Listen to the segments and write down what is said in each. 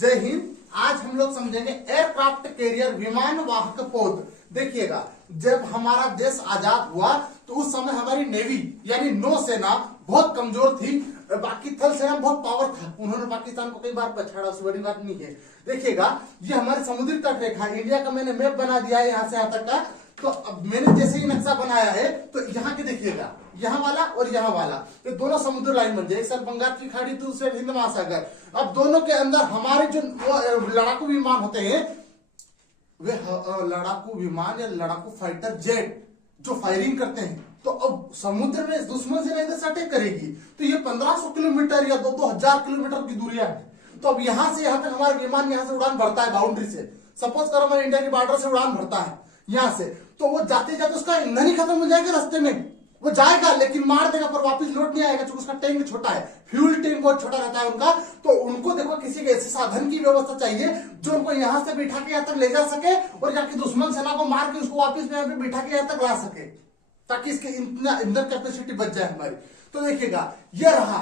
जय हिंद। आज हम लोग समझेंगे एयरक्राफ्ट कैरियर, विमान वाहक पोत। देखिएगा, जब हमारा देश आजाद हुआ तो उस समय हमारी नेवी यानी नौसेना बहुत कमजोर थी। बाकी थल सेना बहुत पावर था, उन्होंने पाकिस्तान को कई बार पछाड़ा, उससे बड़ी बात नहीं है। देखिएगा, ये हमारी समुद्री तट रेखा, इंडिया का मैंने मैप बना दिया है यहाँ से यहाँ तक का। तो अब मैंने जैसे ही नक्शा बनाया है तो यहाँ के देखिएगा, यहाँ वाला और यहाँ वाला, ये दोनों समुद्र लाइन बन जाए। एक साइड बंगाल की खाड़ी, दूसरे हिंद महासागर। अब दोनों के अंदर हमारे जो लड़ाकू विमान होते हैं, वे लड़ाकू विमान या लड़ाकू फाइटर जेट जो फायरिंग करते हैं, तो अब समुद्र में दुश्मन से इधर से अटैक करेगी तो ये 1500 किलोमीटर या 2000 किलोमीटर की दूरियां है। तो अब यहां से यहां तक हमारा विमान यहां से उड़ान भरता है बाउंड्री से। सपोज करो हमारे इंडिया के बॉर्डर से उड़ान भरता है यहां से, तो वो जाते जाते उसका ईंधन ही खत्म हो जाएगा रास्ते में। वो जाएगा लेकिन मार देगा पर वापस लौट नहीं आएगा, क्योंकि उसका टैंक छोटा है, फ्यूल टैंक बहुत छोटा रहता है उनका। तो उनको देखो किसी के ऐसे साधन की व्यवस्था चाहिए जो उनको यहां से बिठा के यहाँ तक ले जा सके और जाके दुश्मन सेना को मार के उसको वापस यहाँ पे बिठा के यहाँ तक ला सके, ताकि इसके इतना इंधन कैपेसिटी बच जाए हमारी। तो देखिएगा, ये रहा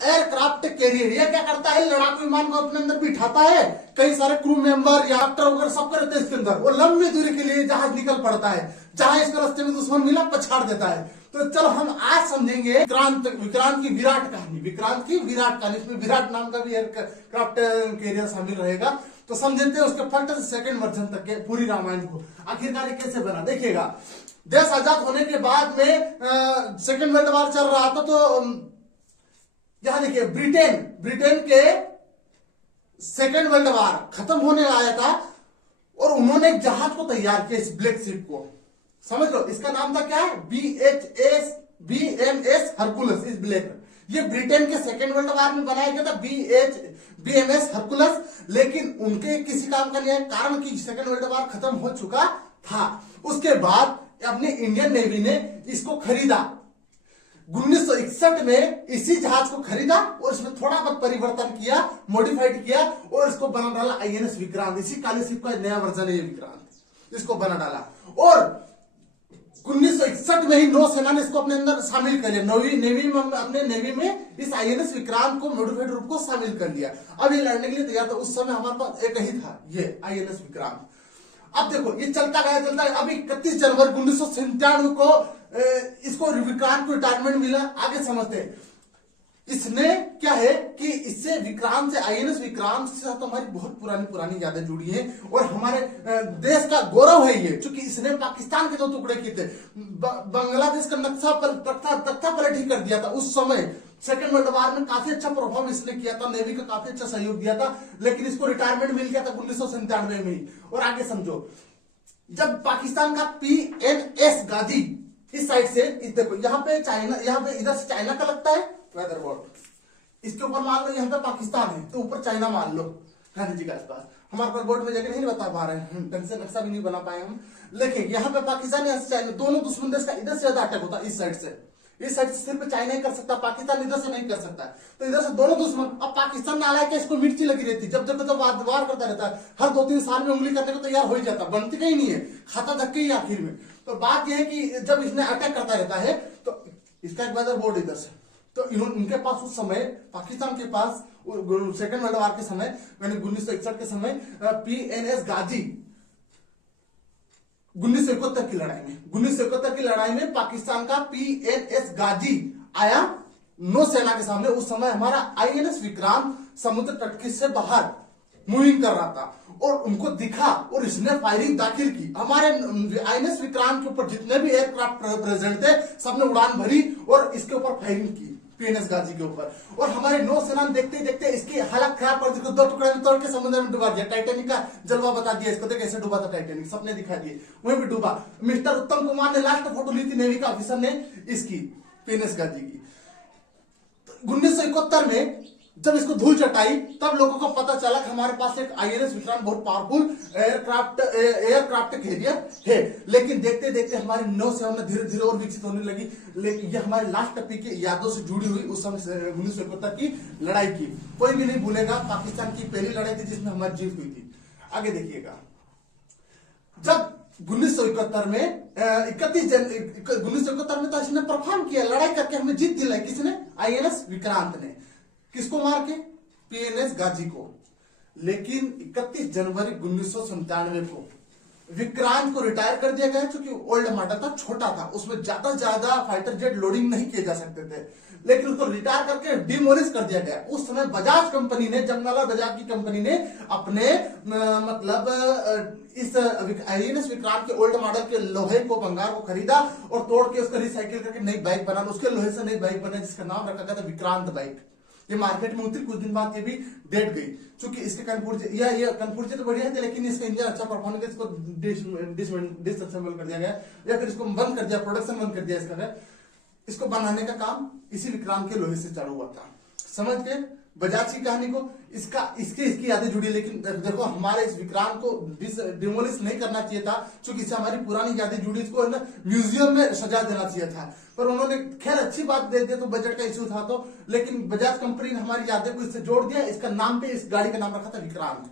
एयरक्राफ्ट कैरियर। ये क्या करता है, लड़ाकू विमान को अपने अंदर बिठाता है, कई सारे क्रू मेंबर या डॉक्टर वगैरह सब रहते हैं इसके अंदर। वो लंबी दूरी के लिए जहाज निकल पड़ता है, जहां इसके रास्ते में दुश्मन मिला पछाड़ देता है। तो चलो हम आज समझेंगे विक्रांत की विराट कहानी। विक्रांत की विराट कहानी, इसमें विराट नाम का भी एयरक्राफ्ट कैरियर शामिल रहेगा। तो समझते हैं उसके फर्स्ट से सेकंड वर्जन तक के पूरी रामायण को, आखिरकार कैसे बना। देखिएगा, देश आजाद होने के बाद में सेकेंड वर्ल्ड वॉर चल रहा था। तो यहां देखिए, ब्रिटेन के सेकेंड वर्ल्ड वॉर खत्म होने आया था और उन्होंने एक जहाज को तैयार किया, इस ब्लैक शिप को। समझ लो, इसका नाम था क्या है, BMS हरकुलस। इस ब्लैक, ये ब्रिटेन के सेकेंड वर्ल्ड वॉर में बनाया गया था, BMS हरकुलस। लेकिन उनके किसी काम का नहीं है, कारण कि सेकेंड वर्ल्ड वॉर खत्म हो चुका था। उसके बाद अपनी इंडियन नेवी ने इसको खरीदा 1961 में। इसी जहाज को खरीदा और इसमें थोड़ा बहुत परिवर्तन किया, मॉडिफाइड किया और इसको बना डाला INS विक्रांत। इसी काली शिप का नया वर्जन है ये विक्रांत, इसको बना डाला। और 1961 में ही नौसेना ने इसको अपने अंदर शामिल कर लिया। अपने नेवी में इस INS विक्रांत को मॉडिफाइड रूप को शामिल कर लिया। अब ये लड़ने के लिए तैयार था। उस समय हमारे पास एक ही था, ये INS विक्रांत। अब देखो, ये चलता गया। अभी 31 जनवरी 1997 को इसको विक्रांत को रिटायरमेंट मिला। आगे समझते हैं, इसने क्या है कि इससे विक्रांत से, INS विक्रांत से तो हमारी बहुत पुरानी यादें जुड़ी हैं और हमारे देश का गौरव है ये, क्योंकि इसने पाकिस्तान के 2 टुकड़े किए थे। बांग्लादेश का नक्शा तख्ता पलट ही कर दिया था उस समय। सेकेंड वर्ल्ड वॉर में काफी अच्छा परफॉर्म इसने किया था, नेवी का काफी अच्छा सहयोग दिया था। लेकिन इसको रिटायरमेंट मिल गया था 1997 में ही। और आगे समझो, जब पाकिस्तान का PNS गाजी इस साइड से, देखो यहाँ पे चाइना, यहाँ पे इधर से चाइना का लगता है वेदर बोर्ड, इसके ऊपर मान लो यहाँ पे पाकिस्तान है तो ऊपर चाइना मान लो गांधी जी का आसपास। हमारे पास बोर्ड में जगह नहीं बता पा रहे हैं, ढंग से नक्शा भी नहीं बना पाए हम। लेकिन यहाँ पे पाकिस्तान, यहाँ से चाइना, दोनों दुश्मन देश का इधर से ज्यादा अटैक होता है। इस साइड से सिर्फ चाइना ही कर सकता, पाकिस्तान इधर से नहीं कर सकता। तो इधर से दोनों दुश्मन। अब पाकिस्तान में आया कि इसको मिर्ची लगी रहती, जब देखो तो वार करता रहता है। हर 2-3 साल में उंगली करने को तैयार हो ही जाता, बनती कहीं नहीं है, खाता धक्के ही आखिर में। तो बात यह है कि जब इसने अटैक करता रहता है तो इसका एक वेदर बोर्ड इधर से, तो उनके पास उस समय, पाकिस्तान के पास सेकेंड वर्ल्ड वॉर के समय, मैंने 1961 के समय PNS गाजी 1971 की लड़ाई में पाकिस्तान का PNS गाजी आया नौसेना के सामने। उस समय हमारा INS विक्रांत समुद्र तट से बाहर मूविंग कर रहा था और उनको दिखा और इसने फायरिंग दाखिल की। हमारे INS विक्रांत के ऊपर जितने भी एयरक्राफ्ट प्रेजेंट थे सबने उड़ान भरी और इसके ऊपर फायरिंग की, PNS गाजी के ऊपर। और हमारे नौसेना देखते देखते इसकी हालत खराब कर दी, 2 टुकड़े में तोड़ के समुद्र में डुबा दिया। टाइटेनिक का जलवा बता दिया इसको, देख कैसे डूबा था टाइटेनिक, सपने दिखा दिए, वहीं भी डूबा। मिस्टर उत्तम कुमार ने लास्ट फोटो ली थी, नेवी का ऑफिसर ने, इसकी PNS गाजी की। 1971 में जब इसको धूल चटाई तब लोगों को पता चला कि हमारे पास एक INS विक्रांत बहुत पावरफुल एयरक्राफ्ट कैरियर है। लेकिन देखते देखते हमारी नौसेना धीरे धीरे और विकसित होने लगी। लेकिन ये हमारे लास्ट टपी के यादों से जुड़ी हुई उस समय 1971 की लड़ाई की कोई भी नहीं भूलेगा। पाकिस्तान की पहली लड़ाई थी जिसमें हमारी जीत हुई थी। आगे देखिएगा, जब 1971 में 1971 में तो इसने परफॉर्म किया, लड़ाई करके हमें जीत दिलाई। किसने? INS विक्रांत ने। किसको मार के? PNS गाजी को। लेकिन 31 जनवरी 1997 को विक्रांत को रिटायर कर दिया गया, क्योंकि ओल्ड मॉडल था, छोटा था, उसमें ज्यादा फाइटर जेट लोडिंग नहीं किए जा सकते थे, लेकिन उसको रिटायर करके डिमोलिश कर दिया गया। उस समय बजाज कंपनी ने, जमनालाल बजाज की कंपनी ने अपने इस आईएनएस विक्रांत के ओल्ड मॉडल के लोहे को, भंगार को खरीदा और तोड़ के उसका रिसाइकिल करके नई बाइक बना, उसके लोहे से नई बाइक बना, जिसका नाम रखा गया था विक्रांत बाइक। ये मार्केट में उतरी, कुछ दिन बाद ये भी डेट गई, क्योंकि इसके कनपुर्जे ये कनपुर्जे तो बढ़िया थे, लेकिन इसका इंजन अच्छा परफॉर्म किया, इसको डिसअसेंबल कर दिया गया, या फिर इसको बंद कर दिया, प्रोडक्शन बंद कर दिया इसका। इसको बनाने का काम इसी विक्रांत के लोहे से चालू हुआ था। समझ गए बजाज की कहानी को। इसकी यादें जुड़ी, लेकिन देखो हमारे इस विक्रांत को डिमोलिश नहीं करना चाहिए था, क्योंकि इससे हमारी पुरानी यादें जुड़ी, इसको है ना म्यूजियम में सजा देना चाहिए था, पर उन्होंने खैर अच्छी बात दे दिया, तो बजट का इश्यू था तो, लेकिन बजाज कंपनी ने हमारी यादें को इससे जोड़ दिया। इसका नाम पे, इस गाड़ी का नाम रखा था विक्रांत,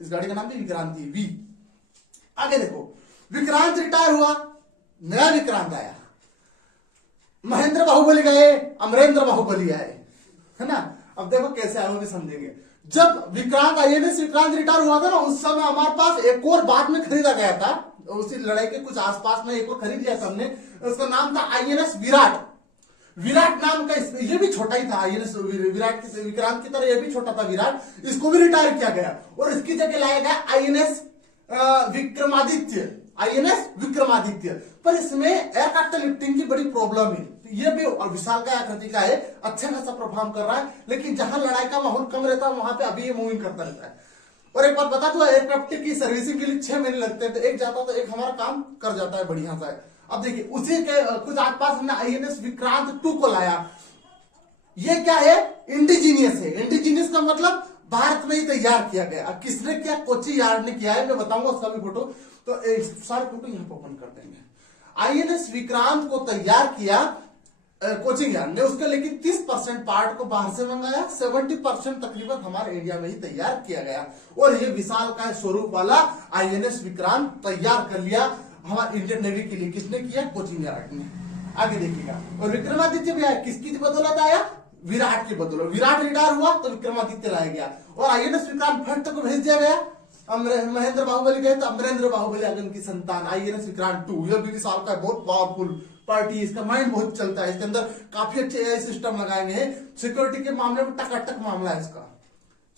इस गाड़ी का नाम भी विक्रांत थी, वी। आगे देखो, विक्रांत रिटायर हुआ, नया विक्रांत आया, महेंद्र बाहुबली गए, अमरेंद्र बाहुबली आए, है ना। अब देखो कैसे आए वो भी समझेंगे। जब विक्रांत आईएनएस विक्रांत रिटायर हुआ था ना, उस समय हमारे पास एक और बाद में खरीदा गया था, उसी लड़ाई के कुछ आसपास में एक और खरीद लिया था हमने, उसका नाम था आईएनएस विराट। विराट नाम का, ये भी छोटा ही था, आईएनएस विराट की, विक्रांत की तरह ये भी छोटा था विराट, इसको भी रिटायर किया गया और इसकी जगह लाया गया आईएनएस विक्रमादित्य, आईएनएस विक्रमादित्य। पर इसमें एयरक्राफ्ट लिफ्टिंग की बड़ी प्रॉब्लम है, ये भी विशालकाय आकृति का है, अच्छा खासा परफॉर्म कर रहा है, लेकिन जहां लड़ाई का माहौल कम रहता है वहां पे अभी ये मूविंग करता रहता है। और एक बात बता दो, एयरक्राफ्ट की सर्विसिंग के लिए 6 महीने लगते हैं, तो एक जाता तो एक हमारा काम कर जाता है बढ़िया सा। अब देखिए उसी के कुछ आसपास हमने आईएनएस विक्रांत 2 को लाया। ये क्या है? इंडिजीनियस है। इंडिजीनियस का मतलब भारत में ही तैयार किया गया। अब किसने किया? कोची यार्ड ने किया है, मैं बताऊंगा उसका भी फोटो, तो सारे फोटो यहाँ पर ओपन कर देंगे। आईएनएस विक्रांत को तैयार किया कोचिंग यार्ड ने, उसके लेकिन 30% पार्ट को बाहर से मंगाया, 70% तकरीबन हमारे इंडिया में ही तैयार किया गया, और ये विशालकाय स्वरूप वाला आईएनएस विक्रांत तैयार कर लिया हमारे इंडियन नेवी के लिए। किसने किया? कोचिंग यार्ड ने। आगे देखिएगा, और विक्रमादित्य भी आया, किसकी बदौलत आया? विराट की बदौलत। विराट रिटायर हुआ तो विक्रमादित्य लाया गया, और आईएनएस विक्रांत फर्स्ट को भेज दिया गया। महेंद्र बाहुबली गए तो अमरेंद्र बाहुबली अगन की संतान आईएनएस विक्रांत 2। यह भी विशालकाय बहुत पावरफुल पार्टी, इसका माइंड बहुत चलता है, इसके अंदर काफी अच्छे एआई सिस्टम लगाए गए हैं, सिक्योरिटी के मामले में टकाटक मामला है इसका।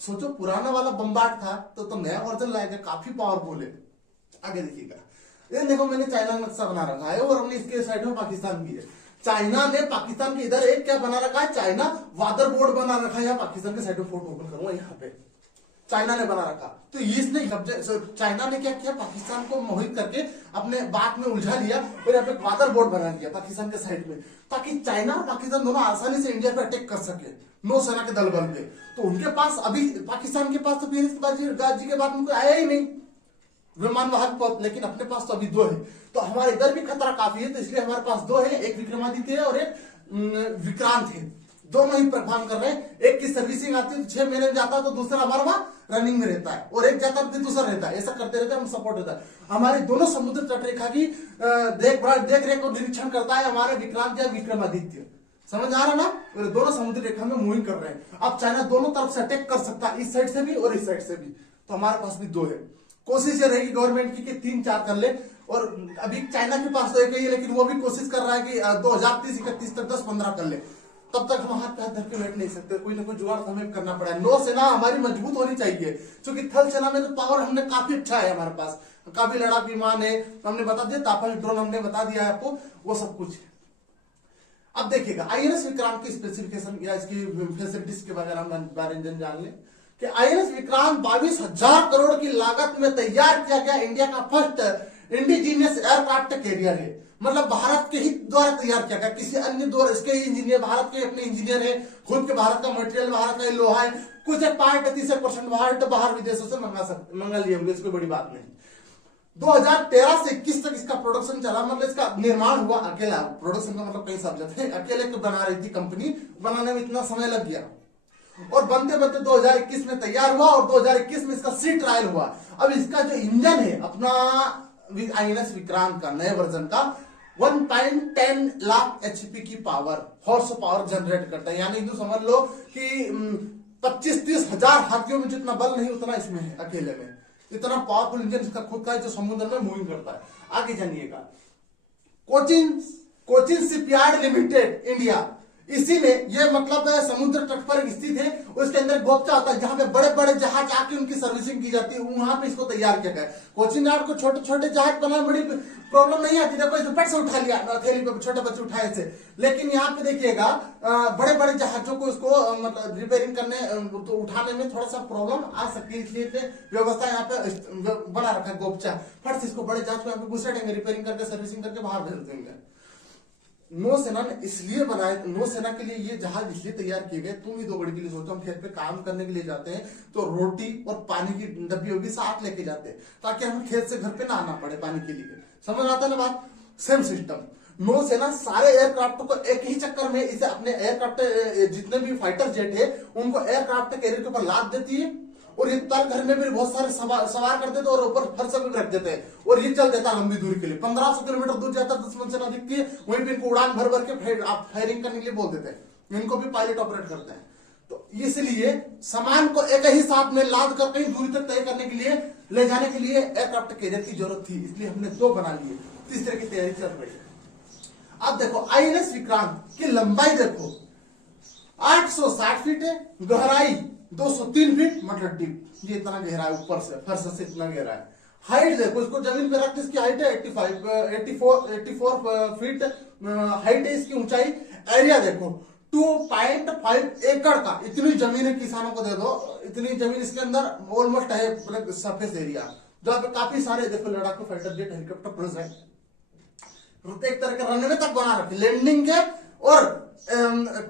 सोचो पुराना वाला बम्बार्ड था तो नया वर्जन लाया गया, काफी पावरफुल है। आगे देखिएगा, ये देखो मैंने चाइना नक्शा बना रखा है, और हमने इसके साइड में पाकिस्तान भी है। चाइना ने पाकिस्तान के इधर एक क्या बना रखा है? चाइना वाटर बोर्ड बना रखा है। यहाँ पाकिस्तान के साइड में फोटो ओपन करूंगा, यहाँ पे चाइना ने बना रखा। तो इसने चाइना ने क्या किया? पाकिस्तान को मोहित करके अपने बात में उलझा लिया, और यहाँ पे वाटर बोर्ड बना दिया पाकिस्तान के साइड में, ताकि चाइना और पाकिस्तान दोनों आसानी से इंडिया पे अटैक कर सके नौसेना के दल बल पे। तो उनके पास अभी, पाकिस्तान के पास तो फिर गाजी के बाद उनको आया ही नहीं विमान वाहक पथ, लेकिन अपने पास तो अभी 2 है। तो हमारे इधर भी खतरा काफी है, तो इसलिए हमारे पास 2 है, एक विक्रमादित्य है और एक विक्रांत है। दोनों ही परफॉर्म कर रहे हैं। एक की सर्विसिंग आती है तो 6 महीने में जाता है, तो दूसरा हमारा वहां रनिंग में रहता है, और एक जाता है तो दूसरा रहता है। ऐसा करते रहते हैं, हम सपोर्ट रहता है। हमारे दोनों समुद्र तटरेखा की देख रेख और निरीक्षण करता है हमारे विक्रांत या विक्रमादित्य। समझ आ रहा ना? दोनों समुद्र रेखा में मूविंग कर रहे हैं। अब चाइना दोनों तरफ से अटैक कर सकता है, इस साइड से भी और इस साइड से भी। तो हमारे पास भी 2 है। कोशिश ये रहेगी गवर्नमेंट की कि 3-4 कर ले, और अभी चाइना के पास तो एक ही है, लेकिन वो भी कोशिश कर रहा है कि 2030-31 तक 10-15 कर ले। तब तक हम हाथ पैर धर के बैठ नहीं सकते, कोई ना कोई जुगाड़ हमें करना पड़ा है। नौसेना हमारी मजबूत होनी चाहिए, क्योंकि थल सेना में तो पावर हमने काफी अच्छा है, हमारे पास काफी लड़ाकू विमान है, हमने बता दिया, तापस ड्रोन हमने बता दिया है आपको, वो सब कुछ है। अब देखिएगा आईएनएस विक्रांत की स्पेसिफिकेशन या इसकी फैसिलिटीज के बारे में जान ले कि आईएनएस विक्रांत 22,000 करोड़ की लागत में तैयार किया गया इंडिया का फर्स्ट इंडिजीनियस एयरक्राफ्ट कैरियर है। मतलब भारत के ही द्वारा तैयार किया गया, किसी अन्य द्वारा। इसके इंजीनियर भारत के अपने इंजीनियर है, खुद के भारत का मटेरियल, भारत का लोहा है, कुछ एक पार्ट 30% बाहर विदेशों से मंगा लिए होंगे, इसकोई बड़ी बात नहीं। 2013 से 21 तक इसका प्रोडक्शन चला, मतलब इसका निर्माण हुआ अकेला। प्रोडक्शन का मतलब कई सब्जेक्ट है, अकेले बना रही थी कंपनी, बनाने में इतना समय लग गया, और बनते बनते 2021 में तैयार हुआ, और 2021 में इसका सी ट्रायल हुआ। अब इसका जो इंजन है अपना आईएनएस विक्रांत का नए वर्जन का 1.10 लाख एचपी की पावर, हॉर्स पावर जनरेट करता है। यानी समझ लो कि 25-30 हजार हाथियों में जितना बल नहीं उतना इसमें है अकेले में। इतना पावरफुल इंजन इसका खुद का है जो समुद्र में मूविंग करता है। आगे जानिएगा, Cochin Cochin shipyard limited India, इसी में ये मतलब समुद्र तट पर स्थित है। उसके अंदर गोपचा होता है जहां पे बड़े बड़े जहाज आके उनकी सर्विसिंग की जाती है, वहां पे इसको तैयार किया गया है। कोचिन यार्ड को छोटे छोटे जहाज बनाने बड़ी प्रॉब्लम नहीं आती, देखो इसको पेट से उठा लिया थैली पे, छोटे बच्चे उठाए से। लेकिन यहाँ पे देखिएगा बड़े बड़े जहाजों को इसको मतलब रिपेयरिंग करने तो उठाने में थोड़ा सा प्रॉब्लम आ सकती है, इसलिए व्यवस्था यहाँ पे बना रखा है गोपचा। फट से इसको बड़े जहाज को यहाँ पे घुसा देंगे, रिपेयरिंग करके सर्विसिंग करके बाहर भेज देंगे। नौसेना ने इसलिए बनाए, नौसेना के लिए ये जहाज इसलिए तैयार किए गए, तुम ही दो घड़ी के लिए सोचो, हम खेत पे काम करने के लिए जाते हैं तो रोटी और पानी की डब्बी होगी साथ लेके जाते हैं ताकि हमें खेत से घर पे ना आना पड़े पानी के लिए। समझ आता है ना बात? सेम सिस्टम नौसेना सारे एयरक्राफ्ट को एक ही चक्कर में इसे अपने एयरक्राफ्ट जितने भी फाइटर जेट है उनको एयरक्राफ्ट कैरियर के ऊपर लाद देती है, और ये तल घर में भी बहुत सारे सवार कर देते और ऊपर फर्श भी रख देते हैं, और ये चल देता है लंबी दूरी के लिए। 1500 किलोमीटर दूर जाता है, दुश्मन से ना दिखती है, वहीं पे इनको उड़ान भर भर के फायरिंग करने के लिए बोल देते हैं। इनको भी पायलट ऑपरेट करते हैं। तो इसलिए सामान को एक ही साथ में लाद कर कहीं दूरी तक तय करने के लिए, ले जाने के लिए एयरक्राफ्ट कैरियर की जरूरत थी, इसलिए हमने 2 बना लिए। तीसरे की तैयारी चल रही है। अब देखो INS विक्रांत की लंबाई देखो 860 फीट है, गहराई 203 फीट मतलब डीप, ये इतना गहरा है, ऊपर से फर्श से इतना गहरा है। हाइट देखो, इसको जमीन पे रखते इसकी हाइट है 84 फीट हाइट है इसकी ऊंचाई। एरिया देखो 2.5 एकड़ का, इतनी जमीन है किसानों को दे दो, इतनी जमीन इसके अंदर ऑलमोस्ट है सरफेस एरिया, जहाँ पे काफी सारे देखो लड़ाकू फाइटर जेट हेलीकॉप्टर प्रेजेंट, एक तरह के रनवे तक बना रखे, लैंडिंग के और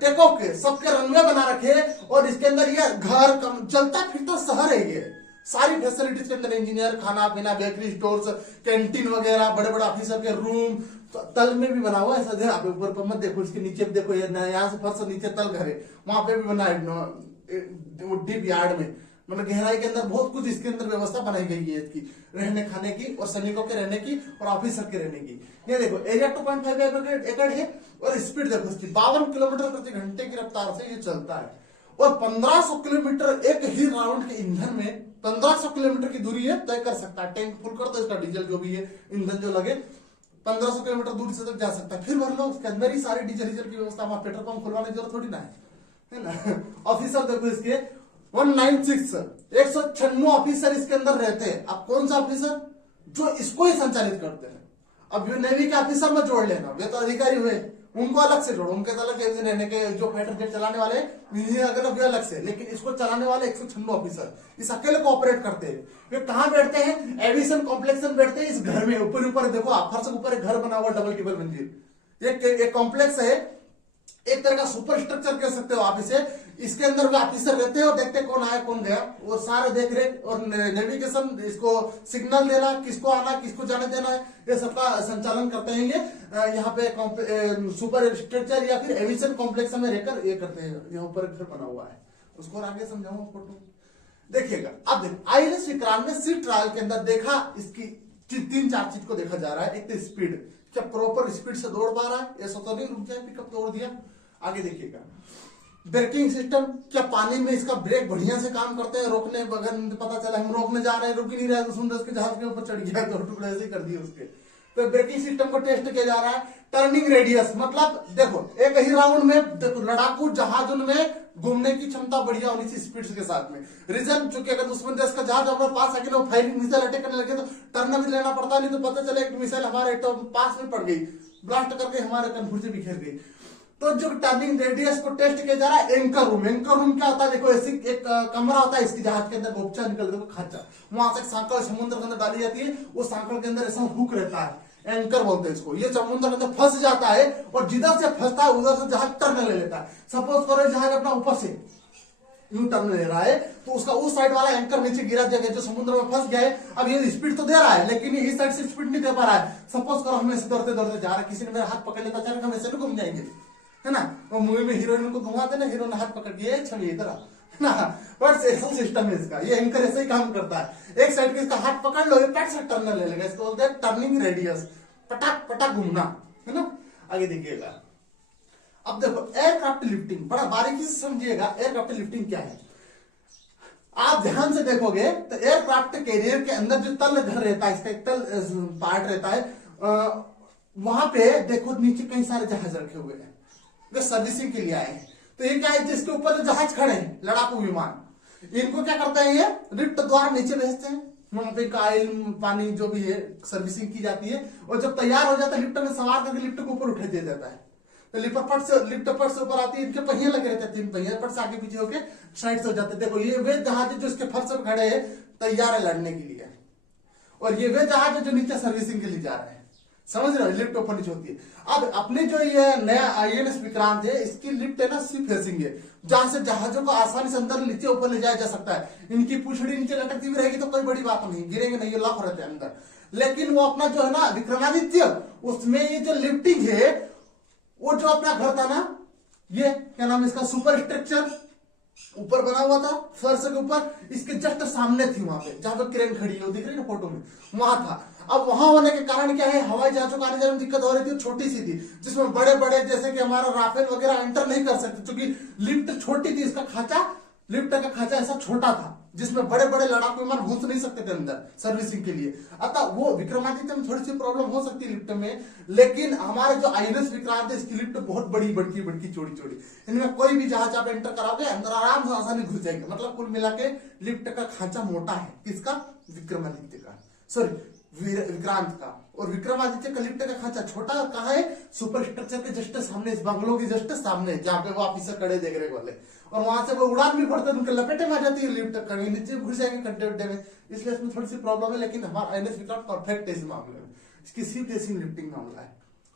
टेक ऑफ के सबके रनवे बना रखे, और इसके अंदर ये घर चलता फिरता शहर है। ये सारी फैसिलिटीज के अंदर इंजीनियर, खाना पीना, बेकरी, स्टोर्स, कैंटीन वगैरह, बड़े बड़े ऑफिसर के रूम, तो तल में भी बना हुआ है। ऐसा आप ऊपर पर मत देखो, इसके नीचे भी देखो, यहाँ से फर्श नीचे तल घर है, वहां पे भी बना है डीप यार्ड में, मतलब गहराई के अंदर बहुत कुछ इसके अंदर व्यवस्था बनाई गई है इसकी, रहने खाने की और सैनिकों के रहने की और ऑफिसर के रहने की। ये देखो एरिया 2.5 एकड़ है, और स्पीड देखो इसकी 52 किलोमीटर प्रति घंटे की रफ्तार से ये चलता है, और 1500 किलोमीटर एक ही राउंड के ईंधन में 1500 किलोमीटर की दूरी है तय कर सकता है। टैंक फुल कर दो, इसका डीजल जो भी है ईंधन जो लगे 1500 किलोमीटर दूर से तक जा सकता है। फिर भर लो, उसके अंदर ही सारी डीजल की व्यवस्था, वहां पेट्रोल पंप खुलवाने की जरूरत थोड़ी ना है ना। ऑफिसर देखो इसके 196 196 ऑफिसर इसके अंदर रहते हैं। अब कौन सा ऑफिसर? जो इसको ही संचालित करते हैं। अब ये नेवी के ऑफिसर में जोड़ लेना, वे तो अधिकारी हुए, उनको अलग से जोड़ो, उनके अलग रहने के जो फाइटर जेट चलाने वाले इंजीनियर अलग से, लेकिन इसको चलाने वाले 196 ऑफिसर इस अकेले को ऑपरेट करते हैं। वे कहां बैठते हैं? एविएशन कॉम्प्लेक्स में बैठते हैं, इस घर में ऊपर देखो, आप फर्श के ऊपर एक घर बना हुआ डबल टिबल मंजिल, एक कॉम्प्लेक्स है, एक तरह का सुपर स्ट्रक्चर कह सकते हो आप इसे। इसके अंदर वो ऑफिसर रहते हैं और देखते कौन आया कौन गया, और सारे देख रेख और नेविगेशन, इसको सिग्नल देना, किसको आना किसको जाने देना है, ये सबका संचालन करते हैं। ये यहाँ पे सुपर स्ट्रक्चर या फिर एविएशन कॉम्प्लेक्स में रहकर ये करते हैं। यहाँ ऊपर घर बना हुआ है, उसको आगे समझाऊंगा फोटो देखिएगा। अब देखो INS विक्रांत में सी ट्रायल के अंदर देखा, इसकी 3-4 चीज को देखा जा रहा है। एक तो स्पीड, क्या प्रॉपर स्पीड से दौड़ पा रहा है, ऐसा तो नहीं रुक जाए पिकअप तोड़ दिया। आगे देखिएगा ब्रेकिंग सिस्टम, क्या पानी में इसका ब्रेक बढ़िया से काम करते हैं, रोकने बगैर पता चला हम रोकने जा रहे हैं, रुक ही नहीं रहा है, सुंदर के जहाज के ऊपर चढ़ गया, तो टुकड़े ऐसे कर दिए उसके। तो ब्रेकिंग सिस्टम को टेस्ट किया जा रहा है। टर्निंग रेडियस, मतलब देखो एक ही राउंड में देखो लड़ाकू जहाज उनमें घूमने की क्षमता बढ़िया होनी चाहिए स्पीड के साथ में। रीजन चूंकि अगर दुश्मन देश का जहाज हमारे पास आके ना फायरिंग मिसाइल अटैक करने लगे तो टर्न भी लेना पड़ता, नहीं तो पता चले एक मिसाइल हमारे तो पास में पड़ गई, ब्लास्ट करके हमारे कन्फ्यूज से बिखेर गई। तो जो टर्निंग रेडियस को टेस्ट किया जा रहा है। एंकर रूम, एंकर रूम क्या होता है? देखो ऐसी एक कमरा होता है इसकी जहाज के अंदर, गोपचा निकल देखो खाचा, वहां से सांकड़ समुद्र के अंदर डाली जाती है, वो सांकड़ के अंदर ऐसा हुक रहता है, एंकर बोलते हैं इसको। ये समुद्र के अंदर फंस जाता है और जिधर से फंसता है उधर से जहाज टर्न ले लेता है। सपोज करो जहाज अपना ऊपर से यूं टर्न ले रहा है, तो उसका उस साइड वाला एंकर नीचे गिरा जाएगा जो समुद्र में फंस गया है। अब ये स्पीड तो दे रहा है लेकिन इस साइड से स्पीड नहीं दे पा रहा है। सपोज करो हम ऐसे दौड़ते दौड़ते जा रहे हैं, किसी ने मेरा हाथ पकड़ लेता, अचानक हम ऐसे घूम जाएंगे, है ना। वो मूवी में हीरोइन को घुमाते ना, हीरो ने हाथ पकड़ के छवि इधर ना, बट ऐसा सिस्टम है इसका। ये एंकर ऐसे ही काम करता है, एक साइड के इसका हाथ पकड़ लो, ये पैट से टर्न ले लेगा, इसको बोलते हैं टर्निंग रेडियस, पटाक पटाक घूमना, है ना। आगे देखिएगा। अब देखो एयरक्राफ्ट लिफ्टिंग, बड़ा बारीकी से समझिएगा एयरक्राफ्ट लिफ्टिंग क्या है। आप ध्यान से देखोगे तो एयरक्राफ्ट कैरियर के अंदर जो तल घर रहता है, इसका एक तल पार्ट रहता है, वहां पे देखो नीचे कई सारे जहाज रखे हुए हैं जो सर्विसिंग के लिए आए हैं। तो ये क्या है, जिसके ऊपर जो जहाज खड़े हैं लड़ाकू विमान, इनको क्या करते हैं, ये लिफ्ट द्वारा नीचे भेजते हैं, वहां पे ऑयल पानी जो भी है सर्विसिंग की जाती है, और जब तैयार हो जाता है लिफ्ट में सवार करके लिफ्ट को ऊपर उठा दिया जाता है। तो लिफ्ट पट से ऊपर आती है, इनके पहिए लगे रहते हैं, 3 पहिए, पट से आगे पीछे होके साइड से हो जाते हैं। देखो ये वे जहाज जो इसके फर्श पर खड़े हैं तैयार है लड़ने के लिए, और ये वे जहाज है जो नीचे सर्विसिंग के लिए जा रहे हैं। समझ रहे हो, लिफ्ट ऊपर नीचे होती है। अब अपने जो ये नया INS विक्रांत है, इसकी लिफ्ट है ना सी फेसिंग है, जहां से जहाजों को आसानी से अंदर नीचे ऊपर ले जाया जा सकता है। इनकी पूछड़ी नीचे लटकती हुई रहेगी तो कोई बड़ी बात नहीं, गिरेंगे नहीं, ये लॉक रहते हैं अंदर। लेकिन वो अपना जो है ना विक्रमादित्य, उसमें ये जो लिफ्टिंग है, वो जो अपना घर था ना, ये क्या नाम है इसका, सुपर स्ट्रक्चर ऊपर बना हुआ था फर्श के ऊपर, इसके जस्ट सामने थी, वहां पे जहां पे क्रेन खड़ी है वो दिख रही है ना फोटो में, वहां था। अब वहां होने के कारण क्या है, हवाई जहाजों को आने जाने में दिक्कत हो रही थी, छोटी सी थी, जिसमें बड़े बड़े जैसे कि हमारा राफेल वगैरह एंटर नहीं कर सकते, क्योंकि लिफ्ट छोटी थी, इसका खांचा, लिफ्ट का खांचा ऐसा छोटा था जिसमें बड़े बड़े लड़ाकू विमान घुस नहीं सकते थे अंदर सर्विसिंग के लिए। अतः वो विक्रमादित्य में थोड़ी सी प्रॉब्लम हो सकती है लिफ्ट में, लेकिन हमारे जो INS विक्रांत है इसकी लिफ्ट बहुत बड़ी बड़की बड़की चौड़ी चौड़ी, इनमें कोई भी जहाज आप एंटर कराओगे अंदर आराम से आसानी घुस जाएंगे। मतलब कुल मिला के लिफ्ट का खांचा मोटा है, किसका, विक्रमादित्य का, सॉरी विक्रांत का। और विक्रमादित्य का लिफ्ट का खांचा छोटा कहाँ है, सुपर स्ट्रक्चर के जस्ट सामने, इस बंगलों के जस्ट सामने, जहां पे वो ऑफिसर खड़े देख रहे वाले, और वहां से वो उड़ान भी भरते हैं, उनके लपेटे में आ जाती है लिफ्ट, कहीं नीचे घुस जाएंगे खड्डे उड्डे में, इसलिए इसमें थोड़ी सी प्रॉब्लम है। लेकिन हमारा INS विक्रांत परफेक्ट है इस मामले में, इसकी सी फेसिंग लिफ्टिंग मामला है,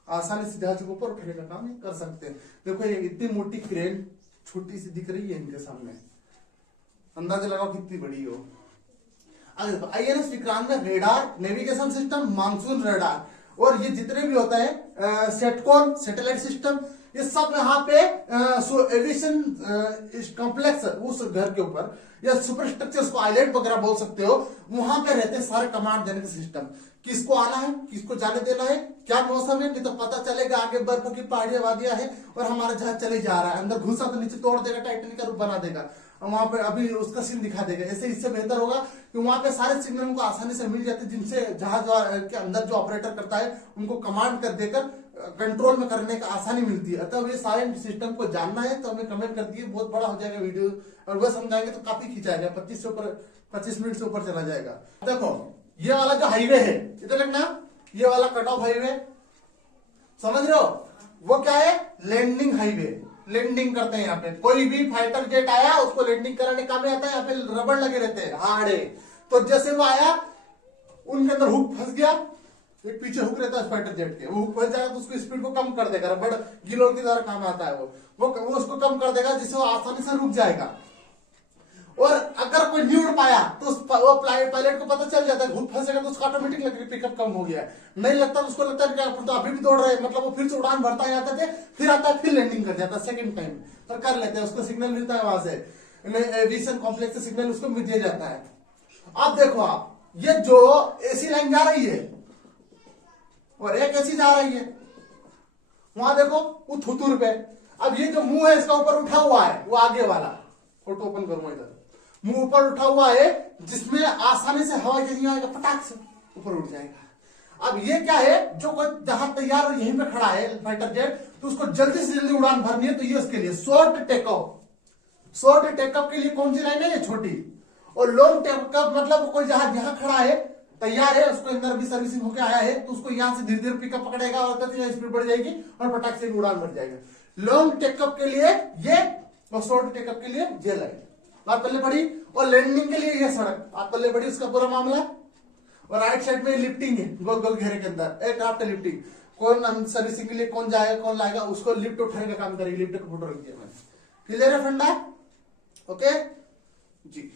आसानी से जहाज को ऊपर उठाने का काम कर सकते हैं। देखो ये इतनी मोटी क्रेन छोटी सी दिख रही है इनके सामने, अंदाजा लगाओ कितनी बड़ी हो। INS विक्रांत में radar, navigation system, monsoon radar, और ये जितने भी होता है सेटकॉन सैटेलाइट सिस्टम, ये सब यहाँ पे एविएशन कॉम्प्लेक्स उस घर के ऊपर, या सुपर स्ट्रक्चर्स को आइलैंड वगैरह बोल सकते हो, वहां पे रहते हैं सारे कमांड देने के सिस्टम, किसको आना है, किसको जाने देना है, क्या मौसम है, नहीं तो पता चलेगा आगे बर्फ की पहाड़ियां वादियां है और हमारा जहाज चले जा रहा है, अंदर घुसा तो नीचे तोड़ देगा, टाइटैनिक का रूप बना देगा, वहां पे अभी उसका सीन दिखा देगा। ऐसे इससे बेहतर होगा कि वहां पे सारे सिग्नल उनको आसानी से मिल जाते, जिनसे जहाज के अंदर जो ऑपरेटर करता है उनको कमांड कर देकर कंट्रोल में करने का आसानी मिलती है। अतः ये सारे सिस्टम को जानना है तो हमें कमेंट कर दिए, बहुत बड़ा हो जाएगा वीडियो, और वह समझाएंगे तो काफी खिंचाएगा, 25 मिनट से ऊपर चला जाएगा। देखो ये वाला जो हाईवे है, इधर देखना, ये वाला कट ऑफ हाईवे, समझ रहे हो, वो क्या है, लैंडिंग हाईवे, लैंडिंग करते हैं यहाँ पे, कोई भी फाइटर जेट आया उसको लैंडिंग कराने काम में आता है, यहाँ पे रबड़ लगे रहते हैं, हार्ड है, तो जैसे वो आया उनके अंदर हुक फंस गया, एक पीछे हुक रहता है फाइटर जेट के, वो हुक फंस जाएगा तो उसको स्पीड को कम कर देगा, रबड़ गिलोर की तरह काम आता है वो उसको कम कर देगा, जिससे वो आसानी से रुक जाएगा। और अगर कोई नहीं उड़ पाया तो वो पायलट को पता चल जाता है, हुक फंसेगा तो उसका ऑटोमेटिक लगेगा पिकअप कम हो गया, नहीं लगता तो उसको लगता है कि तो अभी भी दौड़ रहे हैं, मतलब वो फिर से उड़ान भरता है, आते थे फिर आता है, फिर लैंडिंग कर जाता है सेकंड टाइम, पर कर लेते हैं, उसको सिग्नल मिलता है वहां से, एविएशन कॉम्प्लेक्स से सिग्नल उसको दिया जाता है। अब देखो आप, ये जो AC लाइन जा रही है और एक AC जा रही है, वहां देखो वो थुतुर पे, अब ये जो मुंह है इसका ऊपर उठा हुआ है, वो आगे वाला, फोटो ओपन करूंगा, इधर मुंह ऊपर उठा हुआ है, जिसमें आसानी से हवा जैसी आएगा, पटाख से ऊपर उठ जाएगा। अब ये क्या है, जो कोई जहाज तैयार और यहीं पे खड़ा है फाइटर जेट, तो उसको जल्दी से जल्दी उड़ान भरनी है, तो ये उसके लिए शॉर्ट टेकअप के लिए कौन सी लाइन है, ये छोटी, और लॉन्ग टेकअप मतलब कोई जहाज यहाँ खड़ा है तैयार है, उसको अंदर भी सर्विसिंग होकर आया है, तो उसको यहाँ से धीरे धीरे पिकअप पकड़ेगा और स्पीड बढ़ जाएगी और पटाख से उड़ान भर जाएगा। लॉन्ग टेकअप के लिए ये और शॉर्ट टेकअप के लिए ये लाइन बात पल्ले पड़ी, और लैंडिंग के लिए ये सड़क बात पल्ले पड़ी, उसका पूरा मामला। और राइट साइड में लिफ्टिंग है, गोल गोल घेरे के अंदर एयरक्राफ्ट लिफ्टिंग, कौन सर्विसिंग के लिए कौन जाएगा कौन लाएगा, उसको लिफ्ट उठाने का काम करेगी, लिफ्ट का फोटो रख दिया मैंने, क्लियर है फंडा, ओके जी।